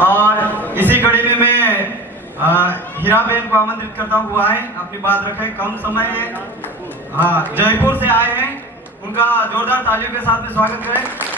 और इसी कड़ी में मैं हीरा बहन को आमंत्रित करता हूँ, वो आए अपनी बात रखें, कम समय है। हाँ, जयपुर से आए हैं, उनका जोरदार तालियों के साथ में स्वागत करें।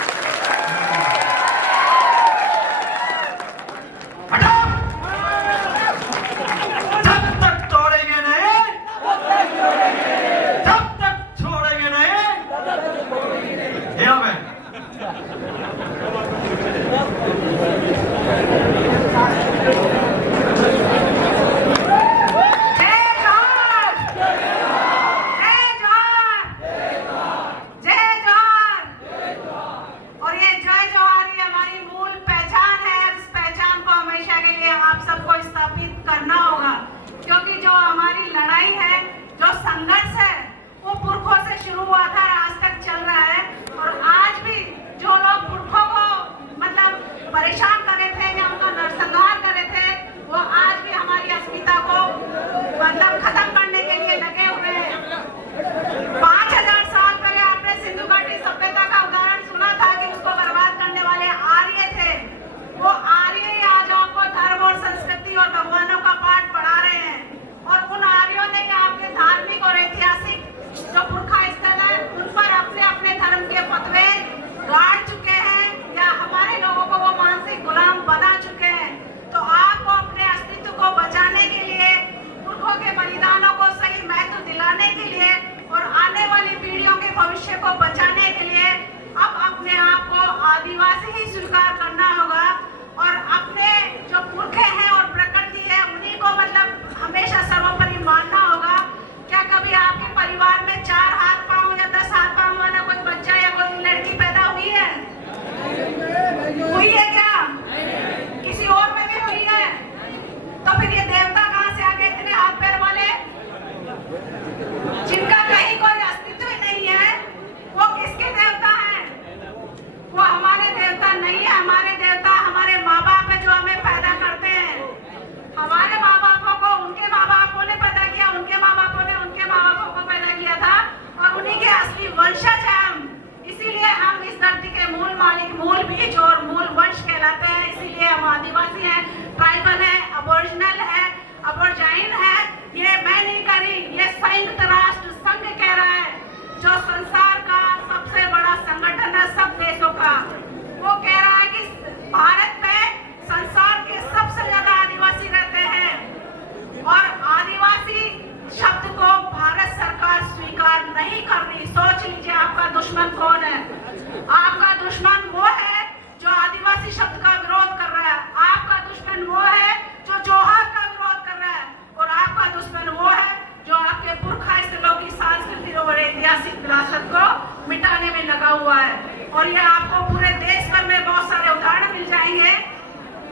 और ये आपको पूरे देश भर में बहुत सारे उदाहरण मिल जाएंगे।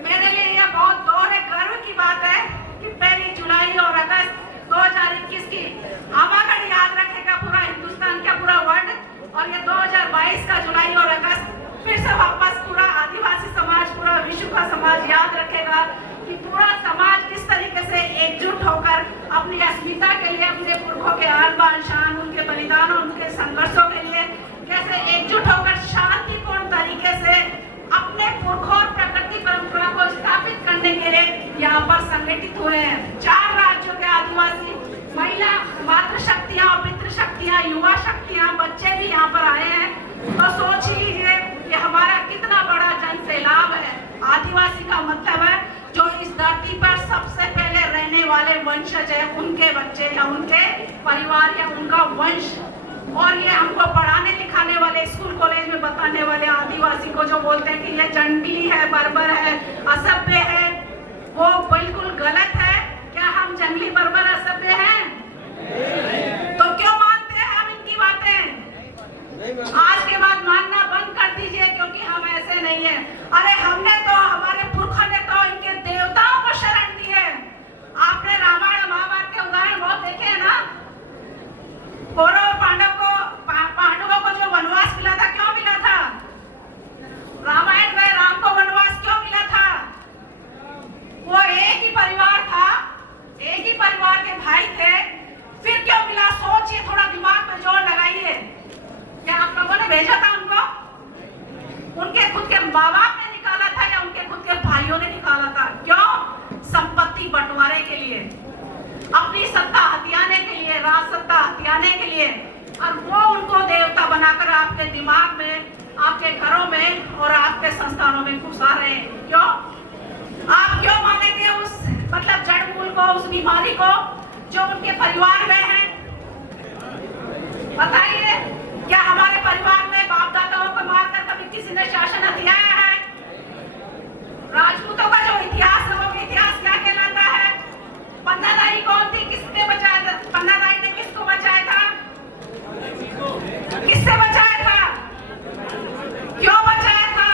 मेरे लिए यह बहुत दोहरे गर्व की बात है कि 1 जुलाई और अगस्त 2021 की आवागढ़ याद रखेगा पूरा हिंदुस्तान का पूरा वर्ल्ड, और ये 2022 का जुलाई और अगस्त फिर से वापस पूरा आदिवासी समाज, पूरा विश्व का समाज याद रखेगा कि पूरा समाज किस तरीके से एकजुट होकर अपनी अस्मिता के लिए, अपने पुरखों के आन बान शान, उनके बलिदान और उनके संघर्षों के लिए कैसे एकजुट होकर शांतिपूर्ण तरीके से अपने पुरखों और प्रकृति परंपरा को स्थापित करने के लिए यहाँ पर संगठित हुए हैं। 4 राज्यों के आदिवासी महिला मातृशक्तियाँ और पितृशक्तियाँ, युवा शक्तियाँ, बच्चे भी यहाँ पर आए हैं। तो सोच लीजिए कि हमारा कितना बड़ा जन सैलाब है। आदिवासी का मतलब है जो इस धरती पर सबसे पहले रहने वाले वंशज है, उनके बच्चे या उनके परिवार या उनका वंश। और ये हमको पढ़ाने लिखाने वाले, स्कूल कॉलेज में बताने वाले आदिवासी को जो बोलते हैं कि ये जंगली है, बर्बर है, असभ्य है, वो बिल्कुल गलत है। क्या हम जंगली, बर्बर, असभ्य हैं? तो क्यों मानते हैं हम इनकी बातें? आज के बाद मानना बंद कर दीजिए, क्योंकि हम ऐसे नहीं है। अरे हमने तो, हमारे पुरखों ने तो इनके देवताओं को शरण दी है। आपने रामायण महाभारत के उदाहरण बहुत देखे हैं ना। कौरव पांडवों को जो वनवास मिला था, क्यों मिला था? रामायण में राम को वनवास क्यों मिला था? वो एक ही परिवार था, एक ही परिवार के भाई थे, फिर क्यों मिला? सोचिए, थोड़ा दिमाग में जोर लगाइए। क्या आप लोगों ने भेजा था उनको? उनके खुद के माँ बाप ने निकाला था सिपाहियों ने निकाला था। क्यों? संपत्ति बंटवारे के लिए, अपनी सत्ता हथियाने के लिए, राज सत्ता हथियाने के लिए। और वो उनको देवता बनाकर आपके दिमाग में, आपके घरों में और आपके संस्थानों में घुसा रहे हैं। क्यों? आप क्यों मानेंगे उस मतलब जड़ मूल को, उस बीमारी को जो उनके परिवार में है? बताइए, क्या हमारे परिवार में बाप दादाओं को मारकर कभी किसी ने शासन हथियाया है? राजपूतों का जो इतिहास है वो इतिहास क्या कहलाता है? पन्नादाई कौन थी? किसने बचाया था? पन्नादाई ने किसको बचाया था? किससे बचाया था? क्यों बचाया था?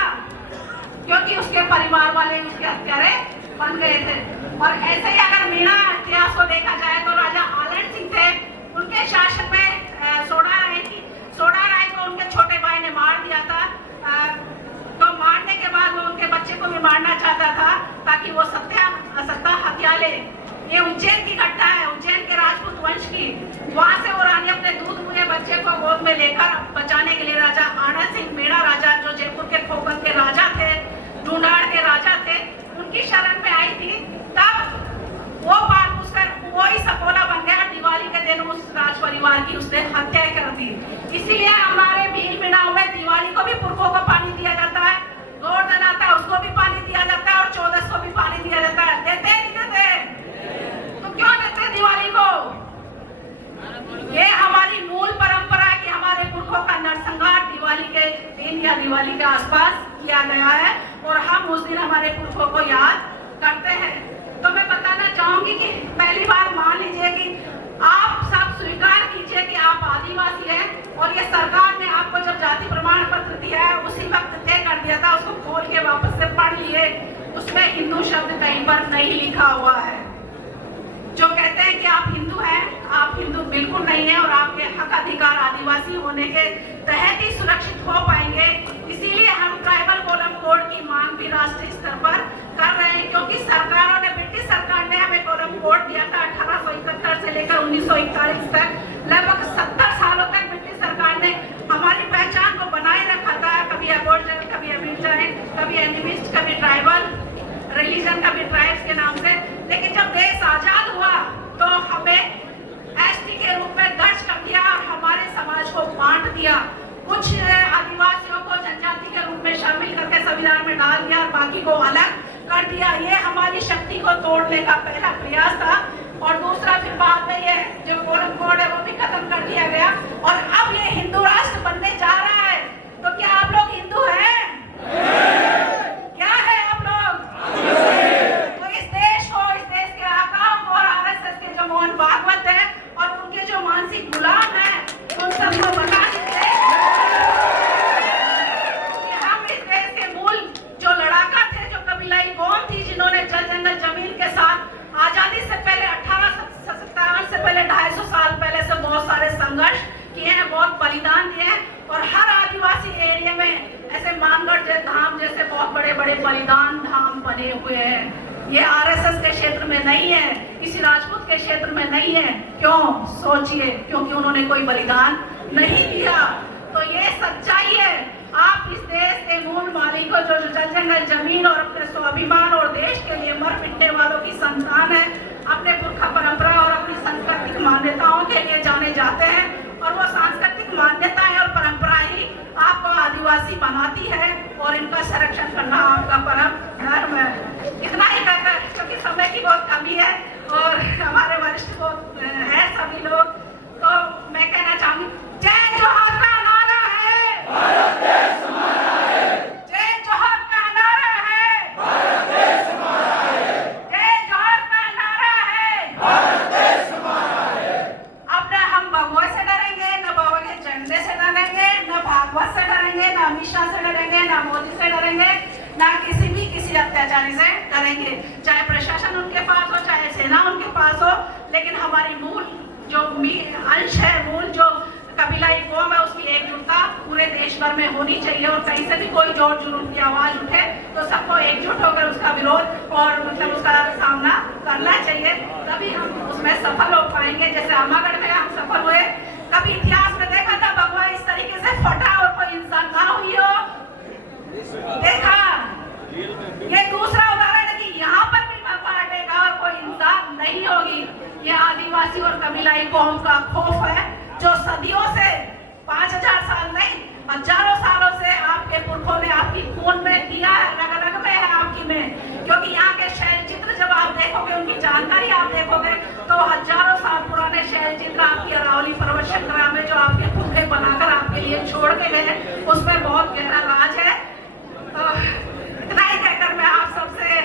क्योंकि उसके परिवार वाले उसके हत्यारे बन गए थे। और ऐसे ही अगर मीणा इतिहास को देखा जाए तो राजा आलन सिंह थे, उनके शासन में सोडा राय को उनके छोटे भाई ने मार दिया था। तो मारने के बाद वो उनके बच्चे को भी मारना चाहता था ताकि वो सत्ता हथिया ले। ये उज्जैन की घटना है, उज्जैन के राजपूत वंश की। वहां से वो रानी अपने दूध हुए बच्चे को गोद में लेकर बचाने के लिए राजा आनंद सिंह मीणा राजा, जो जयपुर के खोखन के राजा थे, ढूंढाड़ के राजा थे, उनकी शरण में आई थी। तब वो बात उसकर वही सपोला बन गया। दिवाली के दिन उस राज परिवार की उसने हत्या कर दी। इसीलिए हमारे भील मिलाव में दिवाली को भी पुरखों को पानी दिया जाता है, गोवर्धन आता है उसको भी पानी दिया जाता है और 14 को भी पानी दिया जाता है। देते नहीं देते? तो क्यों देते दिवाली को? ये हमारी मूल परंपरा है कि हमारे पुरखों का नरसंहार दिवाली के दिन या दिवाली के आसपास किया गया है और हम उस दिन हमारे पुरखों को याद करते हैं। तो मैं बताना चाहूंगी कि पहली बार मान लीजिए कि आप सब स्वीकार कीजिए कि आप आदिवासी हैं और ये सरकार ने आपको जब जाति प्रमाण पत्र दिया है उसी वक्त तय कर दिया था, उसको खोल के वापस से पढ़ लिए। उसमें हिंदू शब्द कहीं पर नहीं लिखा हुआ है। जो कहते हैं कि आप हिंदू हैं, आप हिंदू बिल्कुल नहीं है और आपके हक अधिकार आदिवासी होने के तहत ही सुरक्षित हो पाएंगे। इसीलिए हम ट्राइबल कोलम कोड की मांग भी राष्ट्रीय स्तर पर कर रहे हैं, क्योंकि सरकारों ने, ब्रिटिश सरकार ने हमें कोलम कोड दिया था 1871 से लेकर 1941 तक। लगभग 70 सालों तक ब्रिटिश सरकार ने हमारी पहचान को बनाए रखा था। कभी एबोरिजिनल, कभी एबिरिजिनल, कभी एनिमिस्ट, कभी ट्राइबल रिलीजन, कभी ट्राइब्स के नाम से। लेकिन जब देश आजाद हुआ तो हमें एसटी के रूप में दर्ज कर दिया और हमारे समाज को बांट दिया। कुछ आदिवासियों को जनजाति के रूप में शामिल करके संविधान में डाल दिया और बाकी को अलग कर दिया। ये हमारी शक्ति को तोड़ने का पहला प्रयास था। और दूसरा फिर बाद में ये जो कोलम कोड है वो भी खत्म कर दिया गया और अब ये हिंदू राष्ट्र बनने जा रहा है। तो क्या आप लोग हिंदू हैं? क्या है आप लोग? तो इस देश को, इस देश के आकाओं को और आरएसएस के जो मोहन भागवत है और उनके जो मानसिक गुलाम है उन सबको बता दीजिए कि हम इस देश के मूल जो लड़ाका थे, जो कबीलाई कौम थी, जिन्होंने जल जंगल जमीन के साथ आजादी से पहले 1857 से पहले 250 साल पहले से बहुत सारे संघर्ष किए हैं, बहुत बलिदान दिए हैं। और हर आदिवासी एरिया में ऐसे मानगढ़ धाम जैसे बहुत बड़े बड़े बलिदान धाम बने हुए हैं। ये आरएसएस के क्षेत्र में नहीं है, किसी राजपूत के क्षेत्र में नहीं है। क्यों? सोचिए, क्योंकि उन्होंने कोई बलिदान नहीं दिया। तो ये सच्चाई है। आप इस देश के मूल मालिकों जो जल जंगल जमीन और अपने स्वाभिमान और देश के लिए मर मिटने वालों की संतान है, अपने पुरखा परंपरा और अपनी सांस्कृतिक मान्यताओं के लिए जाने जाते हैं। और वो सांस्कृतिक मान्यताएं और परंपरा ही आपको आदिवासी बनाती है और इनका संरक्षण करना आपका परम धर्म है। इतना ही कहकर, क्योंकि समय की बहुत कमी है और हमारे वरिष्ठ बहुत है सभी लोग, तो मैं कहना चाहूंगी, जय जोहर का नारा है, भारत देश हमारा है। जय जोहर का नारा है, भारत देश हमारा है। जय जोहर का नारा है, भारत देश हमारा है। अब न हम भगवा से डरेंगे, न बाबा के झंडे से डरेंगे, न भागवत से डरेंगे, न अमित शाह से डरेंगे, न मोदी से डरेंगे, न किसी अत्याचारी से डरेंगे। चाहे प्रशासन उनके पास हो, चाहे सेना उनके पास हो, लेकिन हमारी मूल जो अंश है, मूल जो कबीलाई कौम है, उसकी एकजुटता पूरे देश भर में होनी चाहिए। और कहीं से भी कोई जोर जुलूम की आवाज उठे तो सबको एकजुट होकर उसका विरोध और मतलब उसका सामना करना चाहिए, तभी हम उसमें सफल हो पाएंगे। जैसे आमागढ़ में हम सफल हुए। कभी इतिहास में देखा था भगवा इस तरीके से फटा और कोई इंसान ना हुई हो? देखा? ये दूसरा उदाहरण नई कौम का खौफ है, जो सदियों से 5000 साल नहीं हजारों सालों से आपके पुरखों ने आपकी खून में दिया है, रग रग में है आपकी में। क्योंकि यहाँ के शैल चित्र जब आप देखोगे, उनकी जानकारी आप देखोगे, तो हजारों साल पुराने शैल चित्र आपकी अरावली पर्वत श्रृंखला में जो आपके पुरखे बनाकर आपके लिए छोड़ के गए, उसमें बहुत गहरा राज है। तो इतना ही कहकर मैं आप सबसे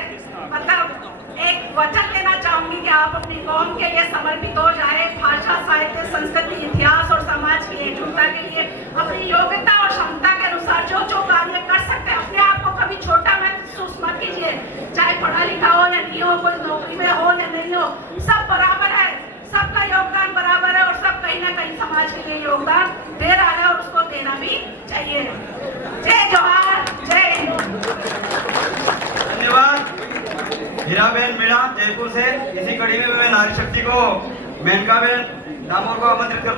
मतलब एक वचन लेना चाहूंगी कि आप अपनी कौम के लिए समर्पित हो जाए, भाषा, साहित्य, संस्कृति, इतिहास और समाज की एकजुटता के लिए अपनी योग्यता और क्षमता के अनुसार जो जो कार्य कर सकते हैं, अपने आप को कभी छोटा महसूस मत कीजिए। चाहे पढ़ा लिखा हो या नहीं हो, कोई नौकरी में हो या नहीं हो, सब बराबर है, सबका योगदान बराबर है और सब कहीं ना कहीं समाज के लिए योगदान दे रहा है और उसको देना भी चाहिए। जय जवाहर, जय हिंद। धन्यवाद हीराबेन मीणा जयपुर से। इसी कड़ी में मैं नारी शक्ति को मेनकाबेन दामोर को आमंत्रित करता हूं।